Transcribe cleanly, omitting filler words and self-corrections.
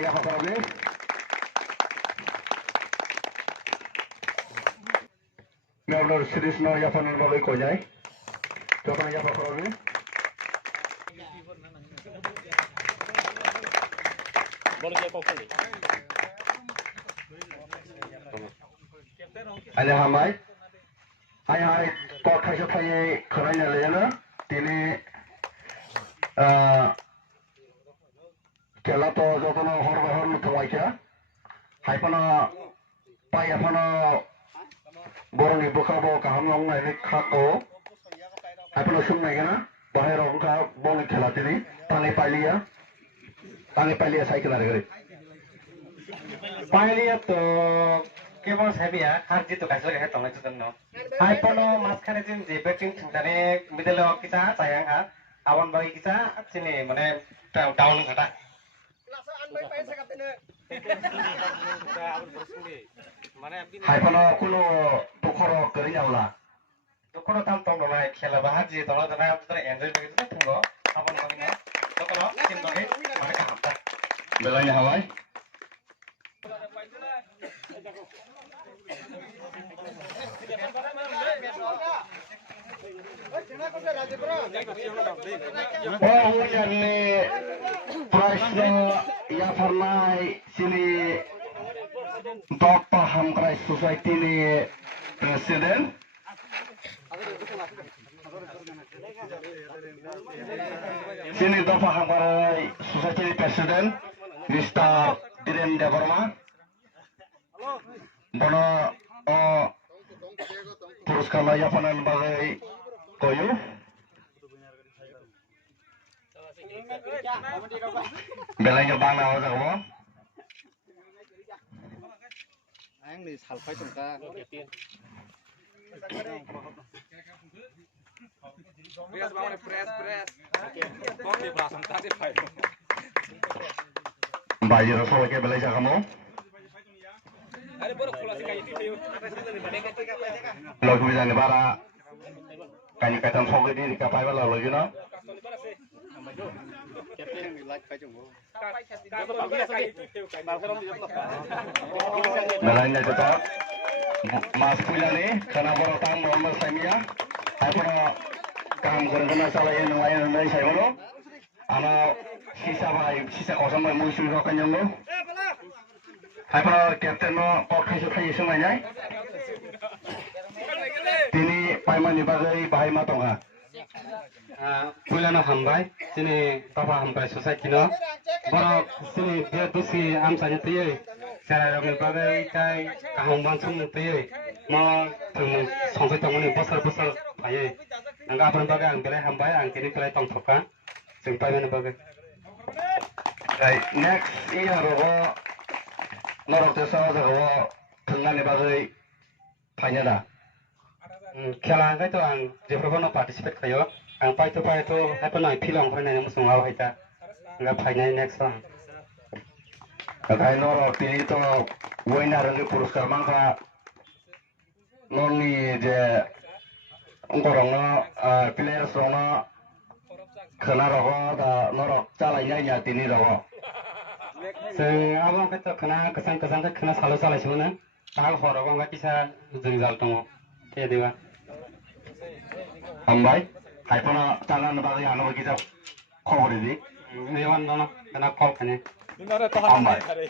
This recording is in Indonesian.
ya pakarabli. Governor Srisno ya panon bagai konyai. Coba ya pakarabli. Ada hamai. Hai kok kaisa thai khoranya lena tini kela to jotono hor thwaika haipana payapana boroni bokabo kaham long nai khako haipana sumnai kana bahai rong ka boni khela tini tangi palia cycle are পাইলিয়া তো কেবল সাবিয়া হার জিতো কাইসো হে তংলাই জন্য আইপনো মাসখানে জিন যে ব্যাটিং থিনতারে মিডল কিসা চায়াং হা আবন বাগি কিসা চিনি মানে ডাউন ঘাটা haipana kuno tokoro kari nyawla দোকানো কাম তং নলাই খেলা বাহার জি তলা দনা আপনি এনজয় করে দিতে থুঙ্গো আবন বাগি না দোকানো চিন বাগি মানে কামটা belanya hawai oh hujan ni Prasno ya farmai sini Bapak Hamkrai Society ni Presiden sini Bapak Hamkrai Society ni Presiden Mr. Diren Devarma Bono Puruskar Laya Panan Bagai Koyu Belanya Bana Wazakwa Anh đi salfai tungka. Bias bangun press. Kok di belakang tadi Pak. Bayi Rasul ke belanja kamu Ada baru kulasi kayak itu. Lagu bisa nebara Kanyi kaitan soge di kapai bala lagi na Captain đi like fai tungka. Belanja tetap Mas Pulani karena borotang normal samia Aipuna Kam guna salah yang lain dari saya malu Ana sisa kosong mai musuh rokan yang lo Aipuna Captain no kok kaisa thai semuanya Tini paiman dibagai bahai matonga Pulana hambai sini Papa hambai society no borok sini dia tusi am sanya tiye sara rogel bagai kai kahong bansung tiye mo tung songse tongoni bosar paye angga apun bagai ang belai hambai ang kini belai tong thoka sing paiman bagai Right, next year rogo norok desa rogo tengani bagai panyada খেলা angkai to ang jeprobo no participate kayo ang pai to happen ai pilong phane mo sungau haita angga phainai next one Kakai norok tini to winner ni puruskar mangka noni je ngorong no players no kena rogo da norok calai nya tini rogo sing abang kaito kena kesang kena salo simuna tal horo gong kisa jenggal tongo ke dewa Ambai haipana talan bagai anu kita khobor di mewan dono kena call kene Ini ada tahan Ambai. hari.